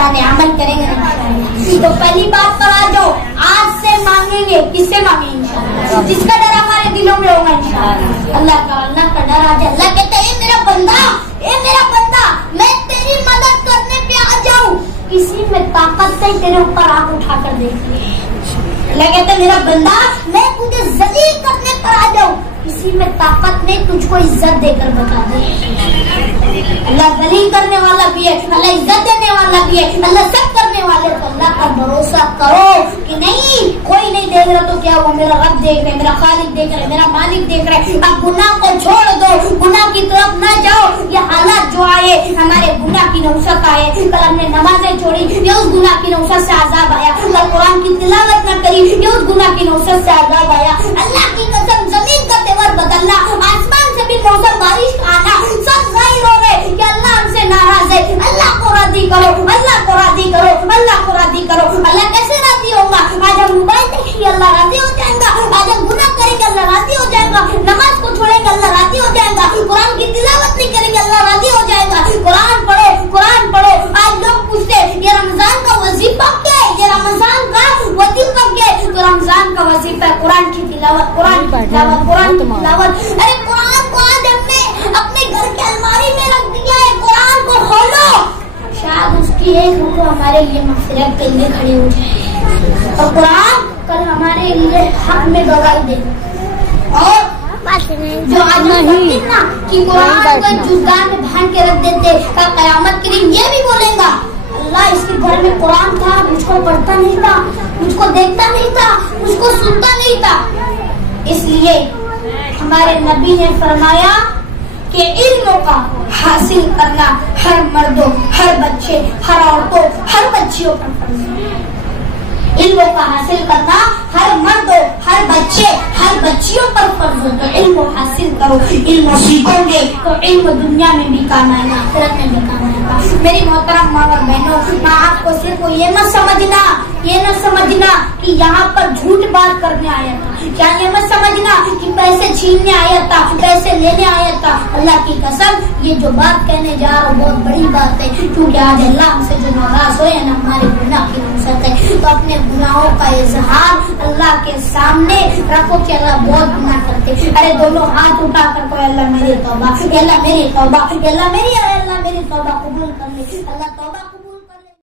इंसान अमल करेंगे। तो पहली बात पर आ जाओ, आज से मांगेंगे, किससे मांगेंगे? इंशाअल्लाह, जिसका डर हमारे दिलों में होगा इंशाअल्लाह। अल्लाह का डर आ जाए। अल्लाह कहते हैं मेरा बंदा, मैं तेरी मदद करने पे आ जाऊं, इसी में ताकत से तेरे ऊपर आंख उठाकर देख। अल्लाह कहते मेरा बंदा, मैं तुझे जलील करने पर आ जाऊं, इसी में ताकत ने तुझको इज्जत देकर बता दे। अल्लाह जलील करने वाला भी है, अल्लाह इज्जत देने वाला भी है, अल्लाह सब करने वाले। तो अल्लाह का भरोसा करो कि नहीं, कोई नहीं देख रहा तो क्या वो मेरा रब देख रहे, मेरा खालिक देख रहे, मेरा मालिक देख रहे। अब गुनाह को छोड़ दो, गुनाह की तरफ न जाओ। ये हालात जो आए, हमारे गुनाह की नौसत आए, कल हमने नमाजें छोड़ी, ये उस गुनाह की नौसत से आजाब आया। कल कुरान की तिलावत न करी, ये उस गुनाह की नौसत से आजाब आया। अल्लाह की कसम, जमीन का तेवर बदलना, आसमान से भी मौसम बारिश का आना, सब जाहिर हो गए कि अल्लाह हमसे नाराज है। अल्लाह को राजी करो, अल्लाह को राजी करो, अल्लाह को राजी करो। अल्लाह कैसे राजी होगा? आज हम मोबाइल देखेंगे, अल्लाह राजी हो जाएगा। आज हम गुनाह करेंगे, अल्लाह राजी हो जाएगा। नमाज को छोड़ेंगे, अल्लाह राजी हो जाएगा। कुरान की तिलावत नहीं करेंगे, अल्लाह राजी हो जाएगा। कुरान पढ़ो, कुरान पढ़ो। आज लोग पूछते ये रमजान का वजीफा क्या है, ये रमजान का वजीफा क्या है? तो रमजान का वजीफा है कुरान की तिलावत, कुरान की तिलावत, कुरान की तिलावत। अरे कुरान को आज हमने अपने घर के अलमारी में रख दिया है, कुरान को खोलो, शायद उसकी एक रुको हमारे लिए मगफिरत के लिए खड़ी हो जाए, और कुरान कल हमारे लिए हक में गवाही दे। और जो आज नहीं ना कि कुरान को जुगान में बांध के रख देते, कयामत के दिन ये भी बोलेगा अल्लाह इसके घर में कुरान था, मुझको पढ़ता नहीं था, मुझको देखता नहीं था, मुझको सुनता नहीं था। इसलिए हमारे नबी ने फरमाया कि इल्म का हासिल करना हर मर्दों, हर बच्चे, हर औरतों, हर बच्चियों पर फर्ज है। इल्म का हासिल करना हर मर्दों, हर बच्चे, हर बच्चियों पर फर्ज है। तो इल्म हासिल करो, इल्म सीखोगे तो इल्म दुनिया में भी काम आएगा, आखिरत में भी काम आएगा। मेरी मोहतरम माँ और बहनों, मैं आपको सिर्फ ये न समझना कि यहाँ पर झूठ बात करने आया था, क्या ये मत समझना कि पैसे छीनने आया था, पैसे लेने आया था। अल्लाह की कसम, ये जो बात कहने जा रहा हूँ बहुत बड़ी बात है, क्योंकि आज अल्लाह हमसे जो नाराज हो ना हमारे गुनाह की नुसरत है। तो अपने गुनाहों का इजहार अल्लाह के सामने रखो कि अल्लाह बहुत गुनाह करते। अरे दोनों हाथ उठा कर कोई अल्लाह मेरी तौबा, अल्लाह मेरी तौबा, अल्लाह मेरी तौबा कबूल कर ले। अल्लाह तौबा